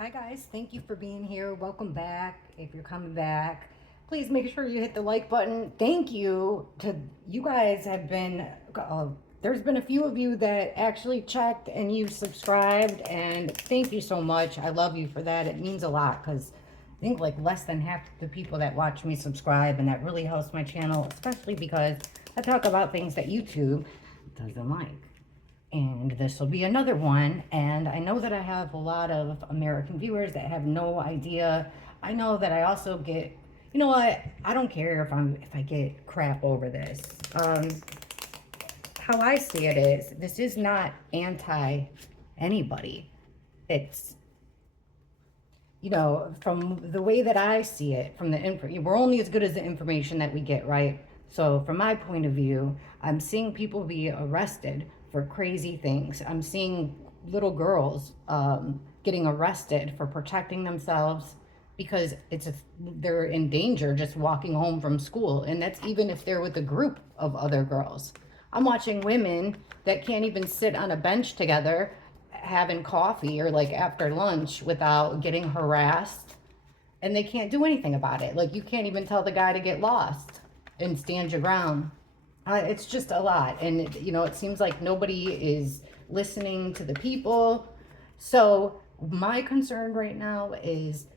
Hi guys, thank you for being here. Welcome back. If you're coming back, please make sure you hit the like button. Thank you to you guys have been there's been a few of you that actually checked and you subscribed, and thank you so much. I love you for that. It means a lot because I think like less than half the people that watch me subscribe, and that really helps my channel, especially because I talk about things that YouTube doesn't like. And this will be another one. And I know that I have a lot of American viewers that have no idea. I know that I also get, you know what? I don't care if I get crap over this. How I see it is, this is not anti anybody. It's, from the way that I see it, from the info, we're only as good as the information that we get, right? So from my point of view, I'm seeing people be arrested for crazy things. I'm seeing little girls getting arrested for protecting themselves because they're in danger just walking home from school, and that's even if they're with a group of other girls. I'm watching women that can't even sit on a bench together having coffee or like after lunch without getting harassed, and they can't do anything about it. Like, you can't even tell the guy to get lost and stand your ground. It's just a lot. And, it seems like nobody is listening to the people. So my concern right now is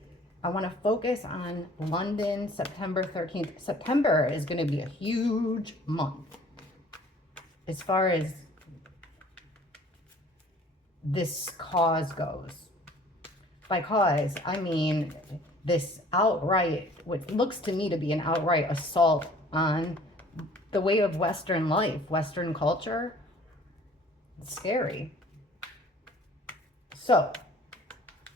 I want to focus on London, September 13th. September is going to be a huge month as far as this cause goes. By cause, I mean this outright, what looks to me to be an outright assault on the way of Western life, Western culture. It's scary. So,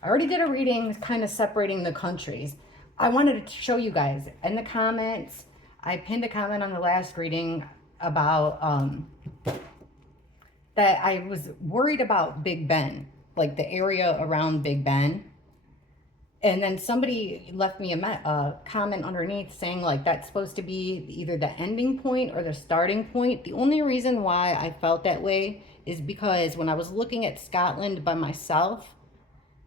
I already did a reading kind of separating the countries. I wanted to show you guys in the comments. I pinned a comment on the last reading about that I was worried about Big Ben, like the area around Big Ben. And then somebody left me a comment underneath saying like that's supposed to be either the ending point or the starting point. The only reason why I felt that way is because when I was looking at Scotland by myself,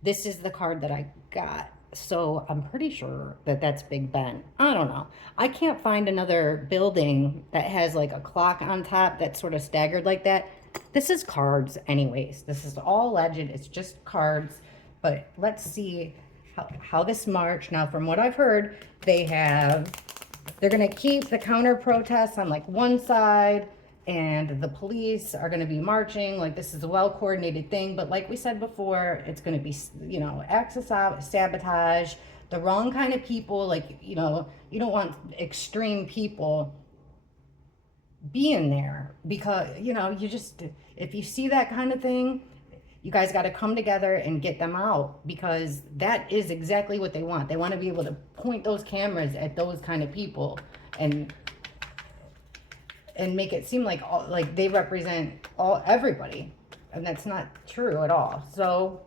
this is the card that I got. So I'm pretty sure that that's Big Ben. I don't know. I can't find another building that has like a clock on top that's sort of staggered like that. This is cards anyways. This is all legend. It's just cards. But let's see how this march. Now, from what I've heard, they're going to keep the counter protests on like one side, and the police are going to be marching. Like, this is a well coordinated thing. But like we said before, it's going to be, acts of sabotage, the wrong kind of people. Like, you don't want extreme people being there because, if you see that kind of thing, you guys got to come together and get them out, because that is exactly what they want. They want to be able to point those cameras at those kind of people and make it seem like they represent everybody, and that's not true at all. So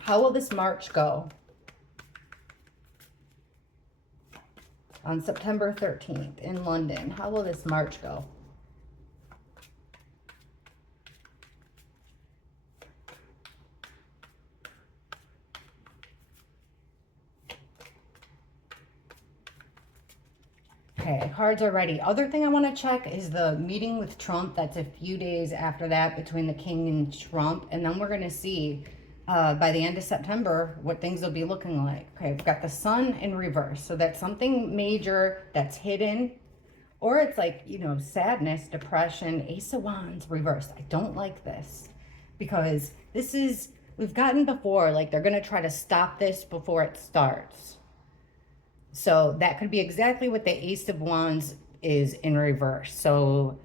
how will this march go on September 13th in London? How will this march go? Okay, cards are ready. Other thing I want to check is the meeting with Trump. That's a few days after that, between the king and Trump. And then we're going to see by the end of September what things will be looking like. Okay, we've got the sun in reverse. So that's something major that's hidden. Or it's like, sadness, depression, Ace of Wands reversed. I don't like this because we've gotten before, like they're going to try to stop this before it starts. So that could be exactly what the Ace of Wands is in reverse. So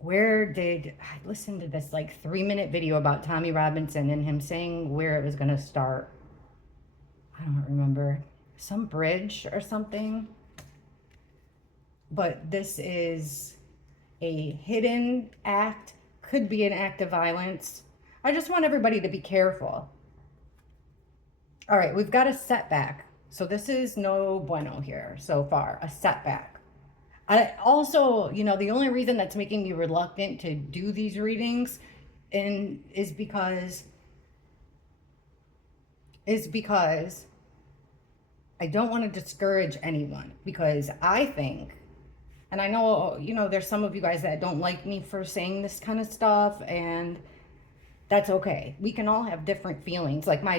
I listened to this like 3-minute video about Tommy Robinson and him saying where it was going to start. I don't remember. Some bridge or something. But this is a hidden act. Could be an act of violence. I just want everybody to be careful. All right, we've got a setback. So this is no bueno here so far, a setback. I also, the only reason that's making me reluctant to do these readings And is because I don't want to discourage anyone, because I think, and I know, there's some of you guys that don't like me for saying this kind of stuff, and that's okay. We can all have different feelings. Like me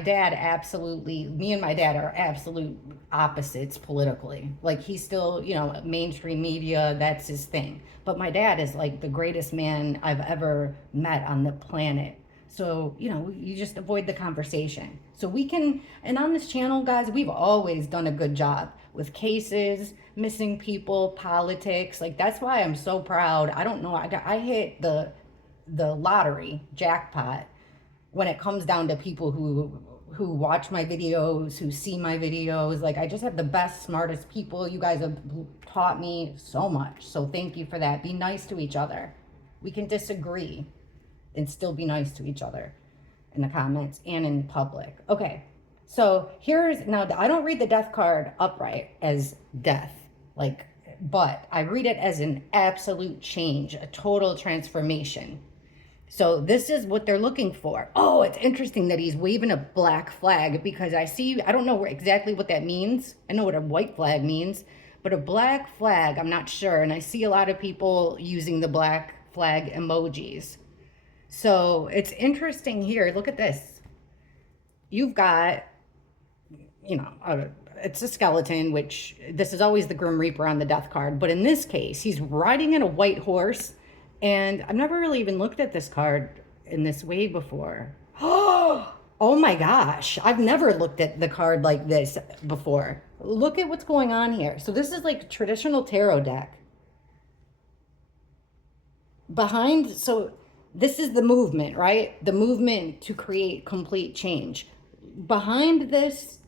and my dad are absolute opposites politically. Like he's still, mainstream media, that's his thing. But my dad is like the greatest man I've ever met on the planet. So, you just avoid the conversation. So and on this channel, guys, we've always done a good job with cases, missing people, politics. Like that's why I'm so proud. I don't know. I hit the lottery jackpot when it comes down to people who watch my videos, who see my videos. Like I just have the best, smartest people. You guys have taught me so much. So thank you for that. Be nice to each other. We can disagree and still be nice to each other in the comments and in public. Okay. So now I don't read the death card upright as death, but I read it as an absolute change, a total transformation. So this is what they're looking for. Oh, it's interesting that he's waving a black flag, because I don't know exactly what that means. I know what a white flag means, but a black flag, I'm not sure. And I see a lot of people using the black flag emojis. So it's interesting here. Look at this. You've got, it's a skeleton, which this is always the Grim Reaper on the death card. But in this case, he's riding in a white horse. And I've never really even looked at this card in this way before. Oh my gosh. I've never looked at the card like this before. Look at what's going on here. So this is like a traditional tarot deck. So this is the movement, right? The movement to create complete change. Behind this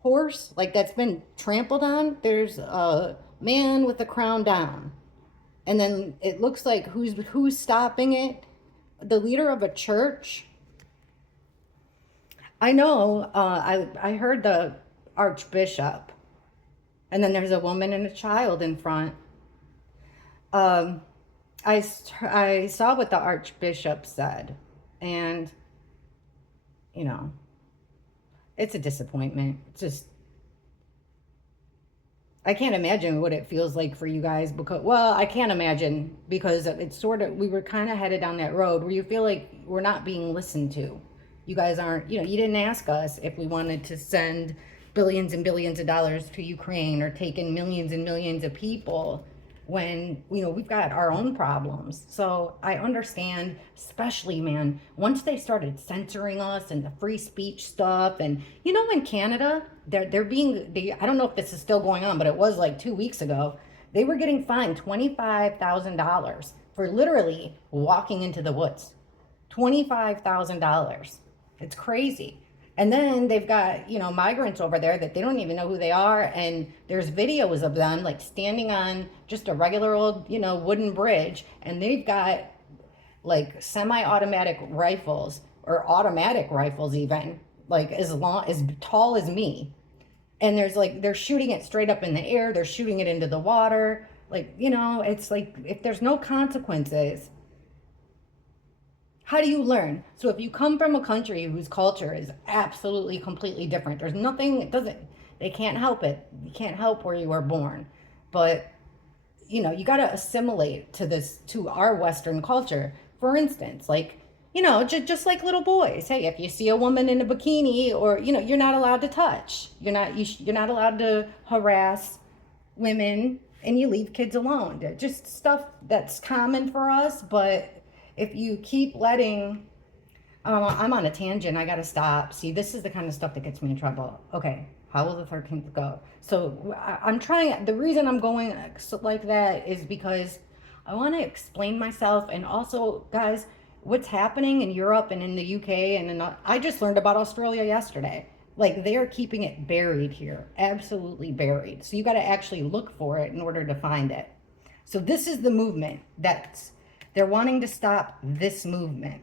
horse, like that's been trampled on, there's a man with the crown down. And then it looks like who's stopping it? The leader of a church. I know, I heard the archbishop. And then there's a woman and a child in front. I saw what the archbishop said. And, it's a disappointment. It's just, I can't imagine what it feels like for you guys, I can't imagine, because it's we were kind of headed down that road where you feel like we're not being listened to. You guys aren't, you didn't ask us if we wanted to send billions and billions of dollars to Ukraine or take in millions and millions of people when, we've got our own problems. So I understand, especially, man, once they started censoring us and the free speech stuff, and in Canada, I don't know if this is still going on, but it was like 2 weeks ago, they were getting fined $25,000 for literally walking into the woods. $25,000. It's crazy. And then they've got, migrants over there that they don't even know who they are. And there's videos of them like standing on just a regular old, wooden bridge. And they've got like semi-automatic rifles, or automatic rifles even, like as tall as me. And they're shooting it straight up in the air. They're shooting it into the water. Like, it's like, if there's no consequences, how do you learn? So if you come from a country whose culture is absolutely completely different, there's nothing, they can't help it. You can't help where you were born. But, you got to assimilate to our Western culture. For instance, like, just like little boys. Hey, if you see a woman in a bikini, or, you're not allowed to touch. You're not allowed to harass women, and you leave kids alone. Just stuff that's common for us, but if you keep letting, I'm on a tangent, I gotta stop. See, this is the kind of stuff that gets me in trouble. Okay, how will the 13th go? So I'm trying, the reason I'm going like that is because I want to explain myself. And also, guys, what's happening in Europe and in the UK, I just learned about Australia yesterday. Like, they're keeping it buried here, absolutely buried. So you got to actually look for it in order to find it. So this is the movement they're wanting to stop this movement.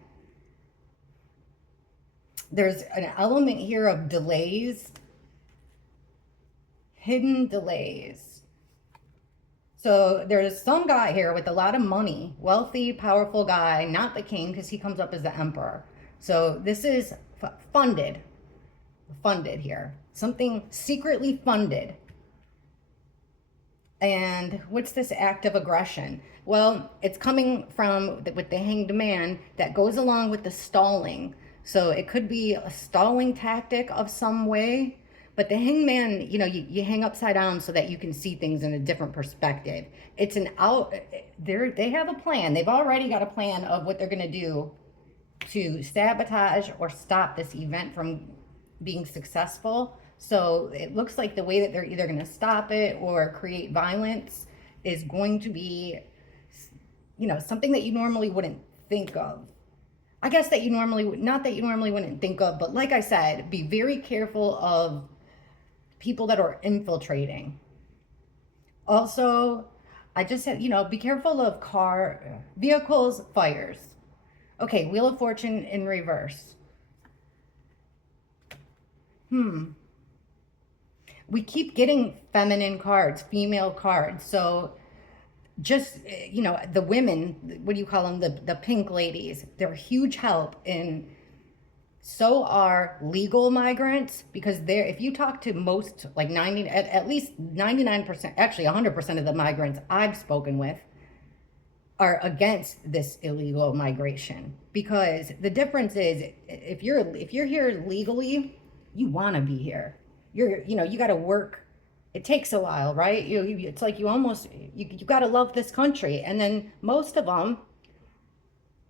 There's an element here of delays, hidden delays. So there's some guy here with a lot of money, wealthy, powerful guy, not the king because he comes up as the emperor. So this is funded here. Something secretly funded. And what's this act of aggression? Well, it's coming from with the hanged man that goes along with the stalling. So it could be a stalling tactic of some way. But the hanged man, you hang upside down so that you can see things in a different perspective. It's an out. They have a plan. They've already got a plan of what they're going to do to sabotage or stop this event from being successful. So it looks like the way that they're either going to stop it or create violence is going to be, something that you normally wouldn't think of. I guess that not that you normally wouldn't think of, but like I said, be very careful of people that are infiltrating. Also, I just said, be careful of vehicles, fires. Okay, Wheel of Fortune in reverse. We keep getting feminine cards, female cards. So just, the women, what do you call them? The pink ladies, they're a huge help in, so are legal migrants, because if you talk to most, like at least 99%, actually 100% of the migrants I've spoken with are against this illegal migration. Because the difference is, if you're here legally, you want to be here. You got to work. It takes a while, right? It's like you got to love this country. And then most of them,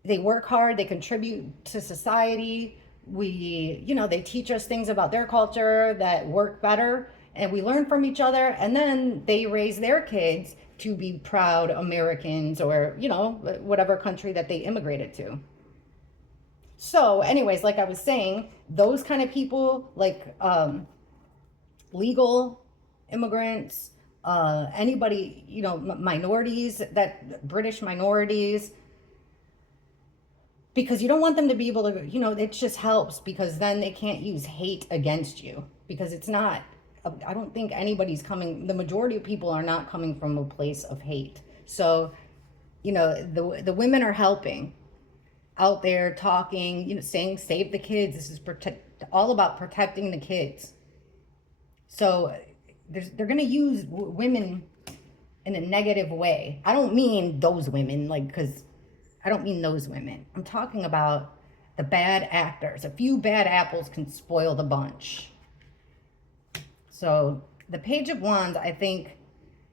they work hard, they contribute to society. They teach us things about their culture that work better, and we learn from each other, and then they raise their kids to be proud Americans, or, whatever country that they immigrated to. So anyways, like I was saying, those kind of people, like legal immigrants, anybody, minorities, that British minorities, because you don't want them to be able to, it just helps, because then they can't use hate against you, because it's not, I don't think the majority of people are not coming from a place of hate. So, the women are helping out there, talking, saying, save the kids. This is all about protecting the kids. So they're going to use women in a negative way. I don't mean those women, because I don't mean those women. I'm talking about the bad actors. A few bad apples can spoil the bunch. So the Page of Wands, I think,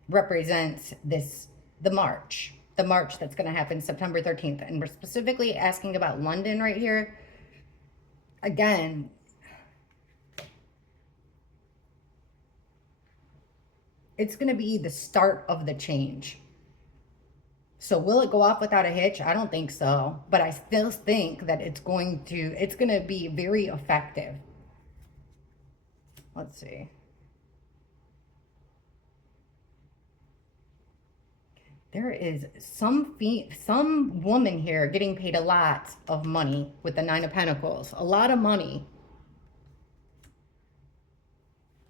represents the march that's going to happen September 13th. And we're specifically asking about London right here. Again, it's going to be the start of the change. So will it go off without a hitch? I don't think so. But I still think that it's going to be very effective. Let's see. There is some woman here getting paid a lot of money with the Nine of Pentacles. A lot of money.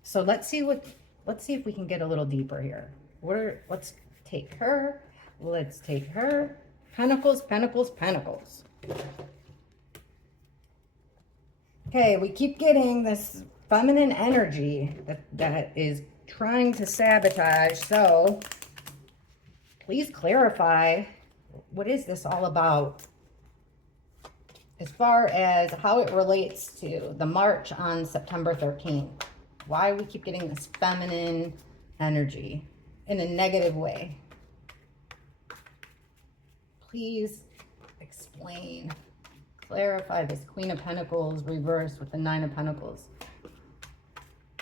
So let's see if we can get a little deeper here. Let's take her. Let's take her. Pentacles, Pentacles, Pentacles. Okay, we keep getting this feminine energy that is trying to sabotage. So please clarify, what is this all about? As far as how it relates to the march on September 13th. Why we keep getting this feminine energy in a negative way. Please explain. Clarify this Queen of Pentacles reversed with the Nine of Pentacles.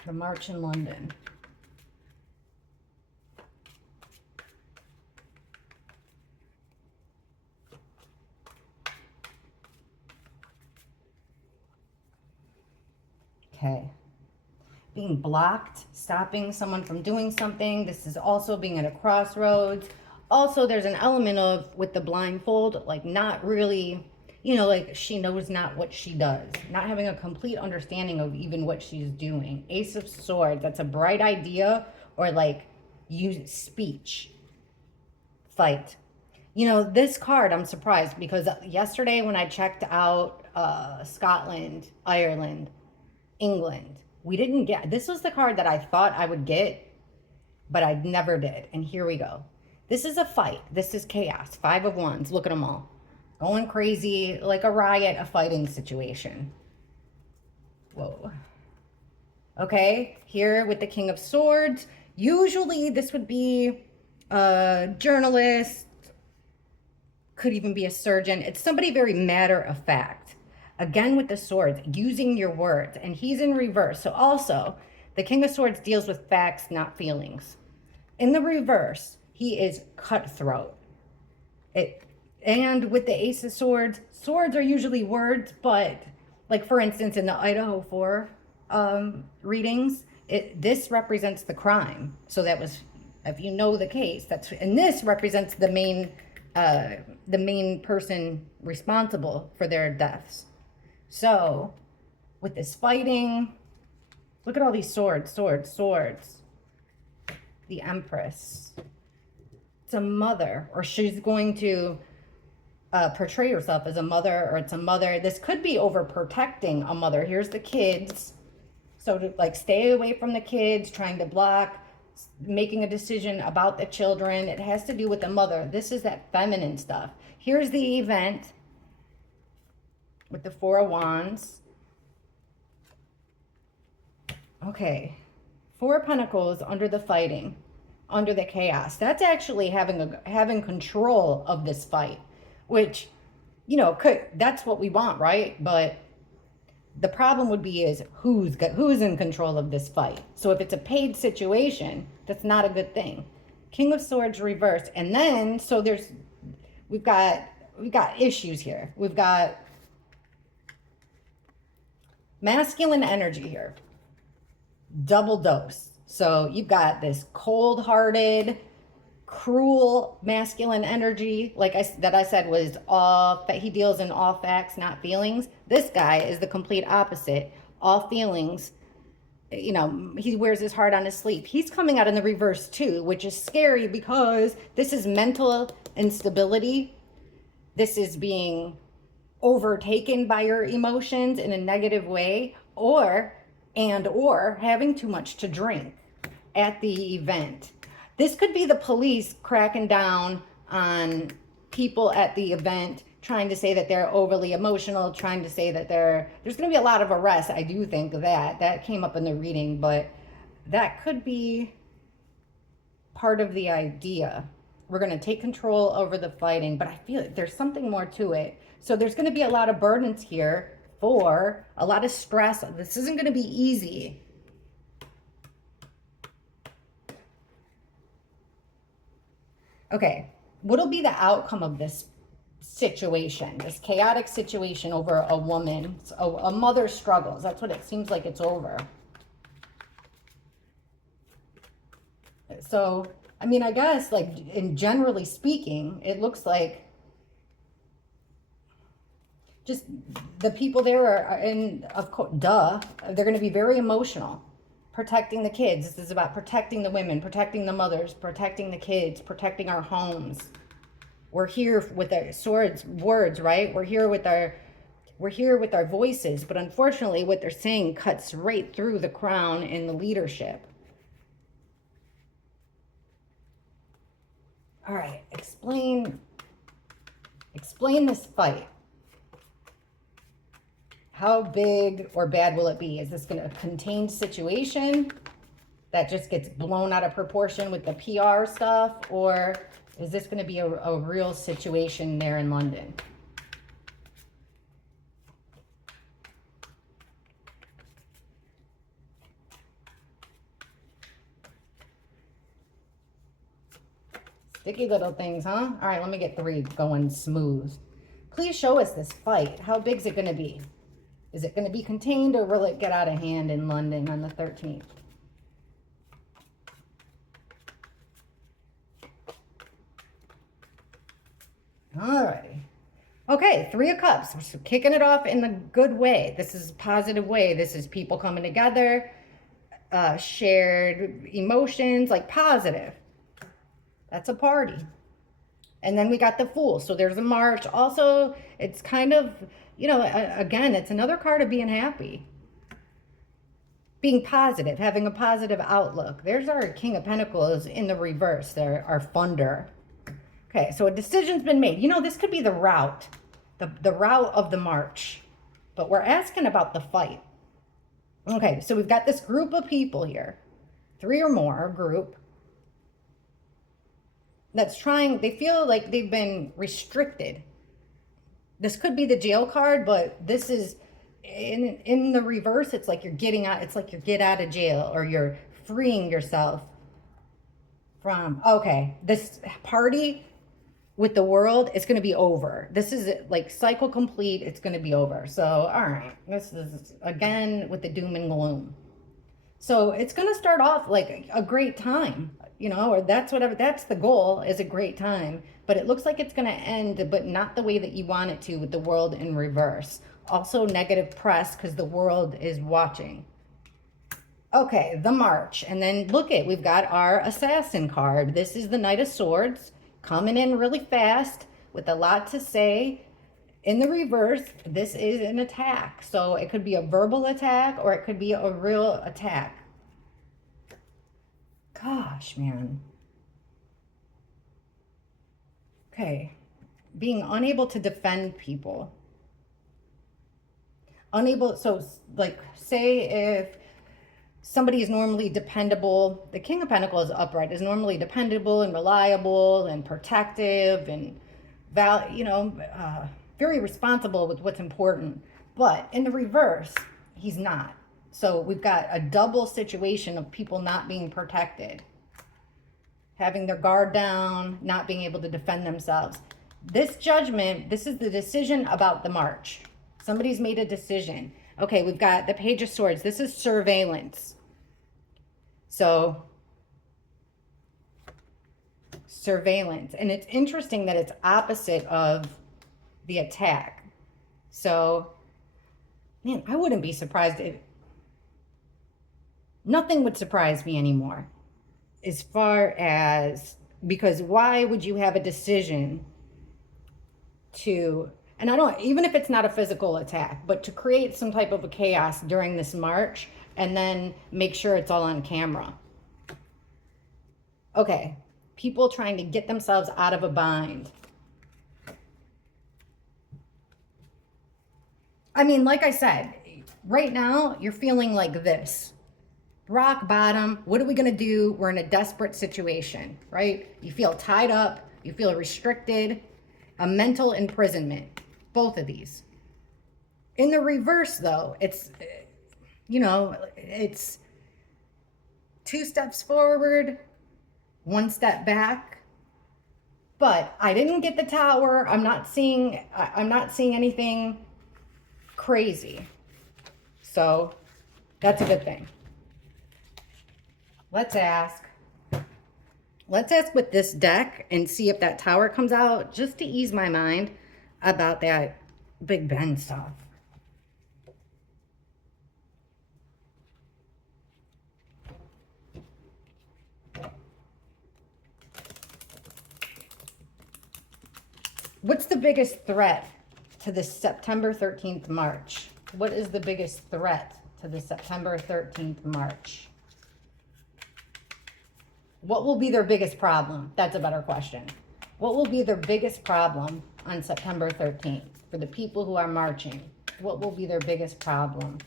The march in London. Okay. Being blocked, stopping someone from doing something. This is also being at a crossroads. Also, there's an element of, with the blindfold, like not really, like she knows not what she does. Not having a complete understanding of even what she's doing. Ace of Swords, that's a bright idea, or like use speech. fight. You know, this card, I'm surprised because yesterday when I checked out Scotland, Ireland, England, we didn't get, this was the card that I thought I would get, but I never did. And here we go. This is a fight. This is chaos. 5 of Wands. Look at them all. Going crazy, like a riot, a fighting situation. Whoa. Okay, here with the King of Swords. Usually this would be a journalist, could even be a surgeon. It's somebody very matter of fact. Again with the swords, using your words. And he's in reverse. So also, the King of Swords deals with facts, not feelings. In the reverse, he is cutthroat. And with the Ace of Swords, swords are usually words, but like for instance, in the Idaho 4 readings, this represents the crime. So that was, if you know the case, and this represents the main person responsible for their deaths. So with this fighting, look at all these swords. The Empress. It's a mother, or she's going to portray herself as a mother, or it's a mother. This could be over protecting a mother. Here's the kids. So to like stay away from the kids, trying to block, making a decision about the children. It has to do with the mother. This is that feminine stuff. Here's the event with the 4 of Wands. Okay. 4 of Pentacles under the fighting, under the chaos. That's actually having control of this fight, which, you know, that's what we want, right? But the problem would be is who's in control of this fight. So if it's a paid situation, that's not a good thing. King of Swords reversed, and then so we've got issues here. We've got masculine energy here. Double dose. So you've got this cold-hearted, cruel masculine energy, like I said, was all, he deals in all facts, not feelings. This guy is the complete opposite, all feelings. You know, he wears his heart on his sleeve. He's coming out in the reverse too, which is scary because this is mental instability. This is being overtaken by your emotions in a negative way, or having too much to drink at the event. This could be the police cracking down on people at the event, trying to say that they're overly emotional, trying to say that there's going to be a lot of arrests. I do think that came up in the reading, but that could be part of the idea. We're going to take control over the fighting, but I feel like there's something more to it. So there's going to be a lot of burdens here, for a lot of stress. This isn't going to be easy. Okay, what'll be the outcome of this situation, this chaotic situation over a woman, a mother's struggles? That's what it seems like it's over. So, I mean, I guess, like, in generally speaking, it looks like just the people there are, and of course, they're going to be very emotional. Protecting the kids. This is about protecting the women, protecting the mothers, protecting the kids, protecting our homes. We're here with our words, right? We're here with our voices, but unfortunately what they're saying cuts right through the crown and the leadership. All right, explain this fight. How big or bad will it be? Is this going to contain situation that just gets blown out of proportion with the PR stuff? Or is this going to be a real situation there in London? Sticky little things, huh? All right, let me get 3 going smooth. Please show us this fight. How big is it going to be? Is it going to be contained, or will it get out of hand in London on the 13th? All right. Okay, 3 of Cups. We're kicking it off in a good way. This is a positive way. This is people coming together, shared emotions, like positive. That's a party. And then we got the Fool. So there's a march. Also, it's kind of, again, it's another card of being happy, being positive, having a positive outlook. There's our King of Pentacles in the reverse. There, our funder. Okay, so a decision's been made. This could be the route, the route of the march. But we're asking about the fight. Okay, so we've got this group of people here, 3 or more group, that's trying, they feel like they've been restricted. This could be the jail card, but this is, in the reverse, it's like you're getting out, it's like you're get out of jail, or you're freeing yourself from, okay, this party with the world, it's going to be over. This is like cycle complete. It's going to be over. So, all right, this is again with the doom and gloom. So it's going to start off like a great time, or that's whatever, that's the goal, is a great time. But it looks like it's going to end, but not the way that you want it to, with the world in reverse. Also negative press because the world is watching. Okay, the march. And then look we've got our assassin card. This is the Knight of Swords, coming in really fast with a lot to say. In the reverse, this is an attack. So it could be a verbal attack, or it could be a real attack. Gosh, man. Okay. Being unable to defend people. Unable, so like, say if somebody is normally dependable, the King of Pentacles upright is normally dependable and reliable and protective and very responsible with what's important. But in the reverse, he's not. So we've got a double situation of people not being protected, having their guard down, not being able to defend themselves. This judgment, this is the decision about the march. Somebody's made a decision. Okay, we've got the Page of Swords. This is surveillance. So, surveillance. And it's interesting that it's opposite of the attack. So, man, I wouldn't be surprised if... Nothing would surprise me anymore. As far as... Because why would you have a decision to... And I don't, even if it's not a physical attack, but to create some type of a chaos during this march and then make sure it's all on camera. Okay, people trying to get themselves out of a bind. I mean, like I said, right now you're feeling like this. Rock bottom. What are we going to do? We're in a desperate situation, right? You feel tied up. You feel restricted. A mental imprisonment. Both of these. In the reverse, though, it's, it's 2 steps forward, 1 step back. But I didn't get the Tower. I'm not seeing anything crazy. So that's a good thing. Let's ask with this deck and see if that Tower comes out, just to ease my mind about that Big Ben stuff. What's the biggest threat to the September 13th march? What is the biggest threat to the September 13th march? What will be their biggest problem? That's a better question. What will be their biggest problem on September 13th for the people who are marching? What will be their biggest problem?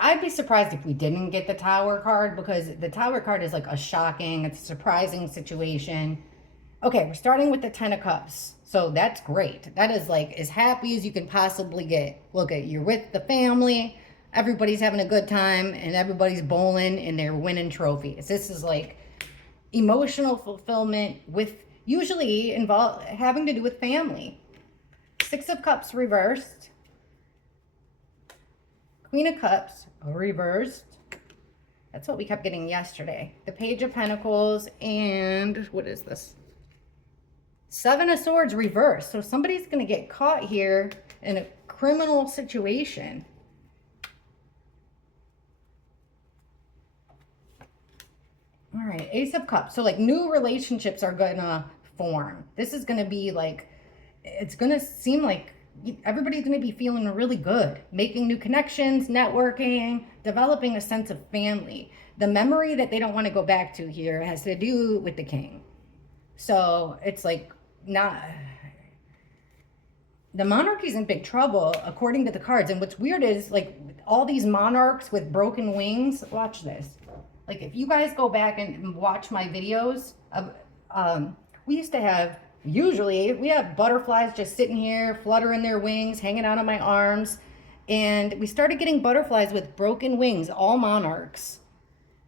I'd be surprised if we didn't get the Tower card, because the Tower card is like a shocking, it's a surprising situation. Okay, we're starting with the 10 of Cups. So that's great. That is like as happy as you can possibly get. Look, you're with the family, everybody's having a good time, and everybody's bowling and they're winning trophies. This is like emotional fulfillment, with usually having to do with family. 6 of Cups reversed. Queen of Cups reversed. That's what we kept getting yesterday. The Page of Pentacles, and what is this? 7 of Swords reversed. So somebody's going to get caught here in a criminal situation. All right, Ace of Cups. So like new relationships are gonna form. This is gonna be like, it's gonna seem like everybody's gonna be feeling really good, making new connections, networking, developing a sense of family. The memory that they don't want to go back to here has to do with the king. So it's like not, the monarchy's in big trouble according to the cards. And what's weird is like all these monarchs with broken wings. Watch this. Like if you guys go back and watch my videos of, we used to have, usually we have butterflies just sitting here fluttering their wings, hanging out on my arms. And we started getting butterflies with broken wings, all monarchs.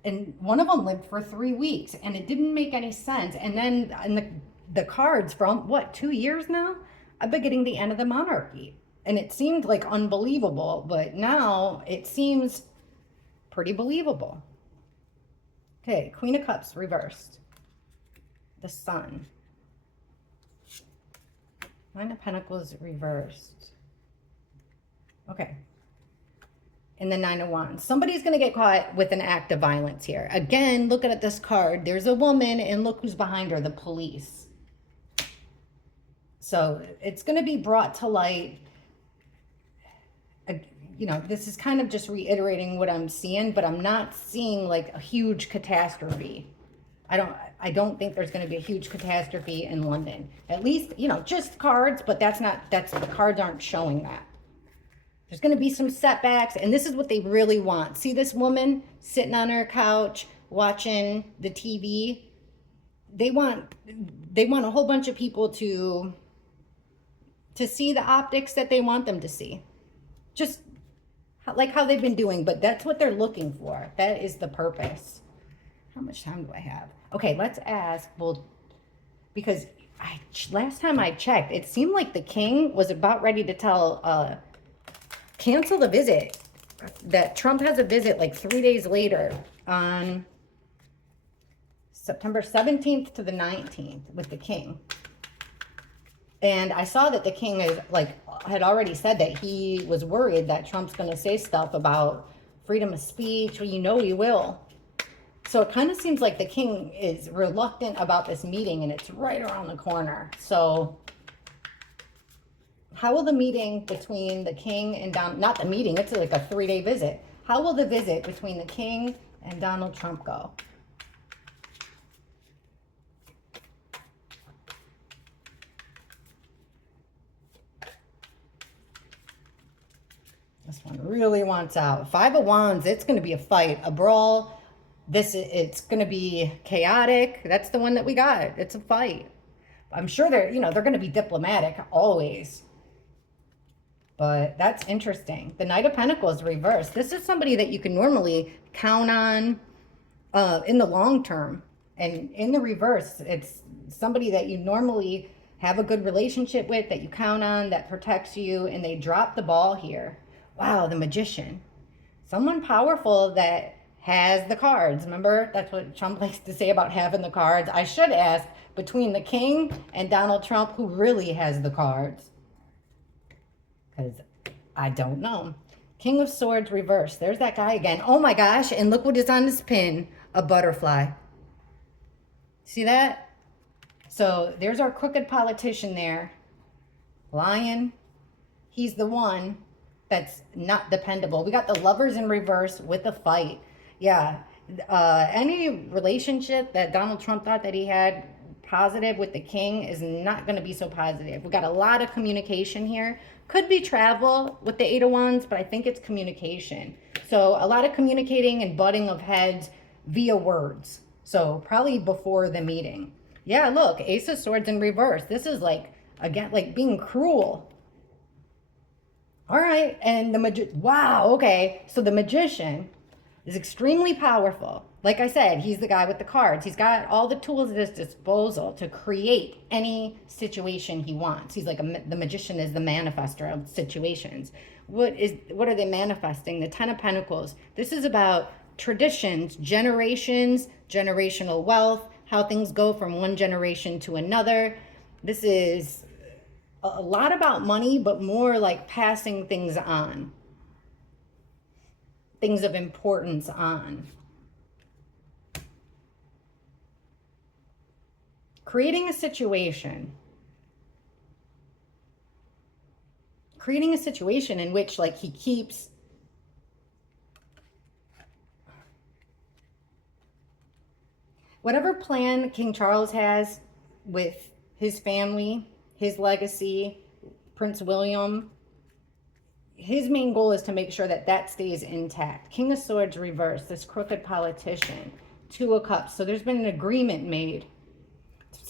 And one of them lived for 3 weeks and it didn't make any sense. And then in the cards from what, 2 years now, I've been getting the end of the monarchy. And it seemed like unbelievable, but now it seems pretty believable. Okay, Queen of Cups reversed. The Sun. Nine of Pentacles reversed. Okay. And the Nine of Wands. Somebody's going to get caught with an act of violence here. Again, look at this card. There's a woman and look who's behind her, the police. So it's going to be brought to light. You know, this is kind of just reiterating what I'm seeing, but I'm not seeing like a huge catastrophe. I don't think there's going to be a huge catastrophe in London. At least, you know, just cards, but the cards aren't showing that. There's going to be some setbacks, and this is what they really want. See this woman sitting on her couch watching the TV? They want a whole bunch of people to see the optics that they want them to see. Just like how they've been doing, but that's what they're looking for. That is the purpose. How much time do I have? Okay, let's ask, well, because last time I checked, it seemed like the king was about ready to cancel the visit. That Trump has a visit like 3 days later on September 17th to the 19th with the king. And I saw that the king had already said that he was worried that Trump's going to say stuff about freedom of speech. Well, you know he will. So it kind of seems like the king is reluctant about this meeting, and it's right around the corner. So how will the meeting between the king and not the meeting, it's like a 3-day visit. How will the visit between the king and Donald Trump go? This one really wants out. Five of Wands, it's going to be a fight, a brawl. It's going to be chaotic. That's the one that we got. It's a fight. I'm sure they're going to be diplomatic always. But that's interesting. The Knight of Pentacles reversed. This is somebody that you can normally count on in the long term. And in the reverse, it's somebody that you normally have a good relationship with, that you count on, that protects you, and they drop the ball here. Wow, the Magician. Someone powerful that has the cards. Remember, that's what Trump likes to say about having the cards. I should ask, between the king and Donald Trump, who really has the cards? Because I don't know. King of Swords reversed. There's that guy again. Oh my gosh, and look what is on this pin. A butterfly. See that? So there's our crooked politician there. Lion. He's the one that's not dependable. We got the Lovers in reverse with a fight. Yeah. Any relationship that Donald Trump thought that he had positive with the king is not going to be so positive. We got a lot of communication here. Could be travel with the Eight of Wands, but I think it's communication. So a lot of communicating and butting of heads via words. So probably before the meeting. Yeah, look, Ace of Swords in reverse. This is like, again, like being cruel. All right, and wow, okay. So the Magician is extremely powerful. Like I said, he's the guy with the cards. He's got all the tools at his disposal to create any situation he wants. He's like the Magician is the manifester of situations. What are they manifesting? The Ten of Pentacles. This is about traditions, generations, generational wealth, how things go from one generation to another. This is a lot about money, but more like passing things on. Things of importance on. creating a situation in which like he keeps whatever plan King Charles has with his family, his legacy, Prince William, his main goal is to make sure that that stays intact. King of Swords reversed, this crooked politician, Two of Cups. So there's been an agreement made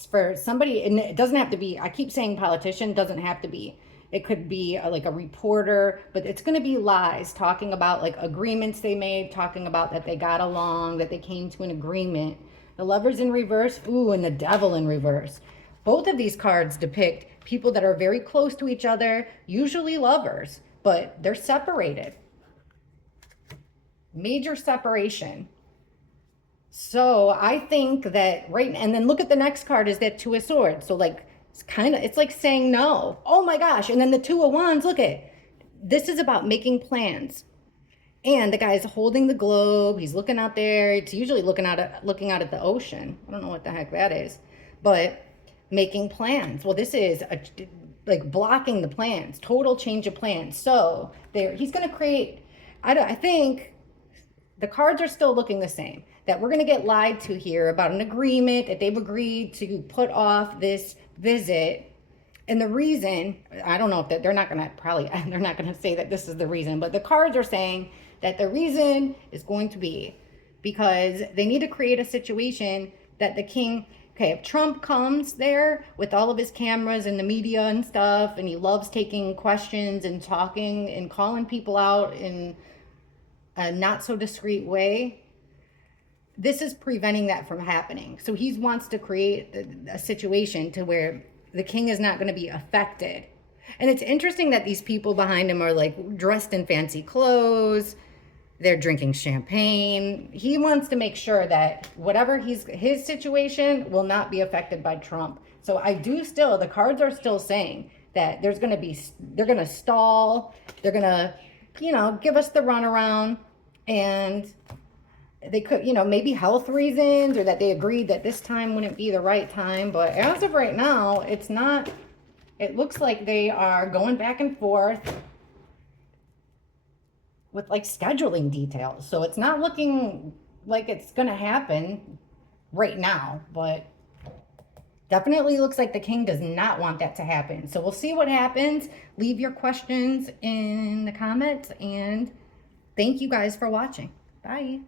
for somebody, and it doesn't have to be, I keep saying politician, doesn't have to be. It could be like a reporter, but it's going to be lies, talking about like agreements they made, talking about that they got along, that they came to an agreement. The Lovers in reverse, ooh, and the Devil in reverse. Both of these cards depict people that are very close to each other, usually lovers, but they're separated. Major separation. So I think that and then look at the next card is that Two of Swords. So like, it's like saying no. Oh my gosh. And then the Two of Wands, look at, this is about making plans. And the guy's holding the globe. He's looking out there. It's usually looking out at the ocean. I don't know what the heck that is, but making plans. Well, this is like blocking the plans, total change of plans. So he's going to create, I think the cards are still looking the same, that we're going to get lied to here about an agreement that they've agreed to put off this visit. And the reason, I don't know if they're not going to say that this is the reason, but the cards are saying that the reason is going to be because they need to create a situation that the king, okay, if Trump comes there with all of his cameras and the media and stuff, and he loves taking questions and talking and calling people out in a not so discreet way, this is preventing that from happening. So he wants to create a situation to where the king is not going to be affected. And it's interesting that these people behind him are like dressed in fancy clothes. They're drinking champagne. He wants to make sure that whatever his situation will not be affected by Trump. So the cards are still saying that they're going to stall. They're going to, give us the runaround, and they could, maybe health reasons, or that they agreed that this time wouldn't be the right time. But as of right now, it's not. It looks like they are going back and forth with like scheduling details. So it's not looking like it's going to happen right now, but definitely looks like the king does not want that to happen. So we'll see what happens. Leave your questions in the comments, and thank you guys for watching. Bye.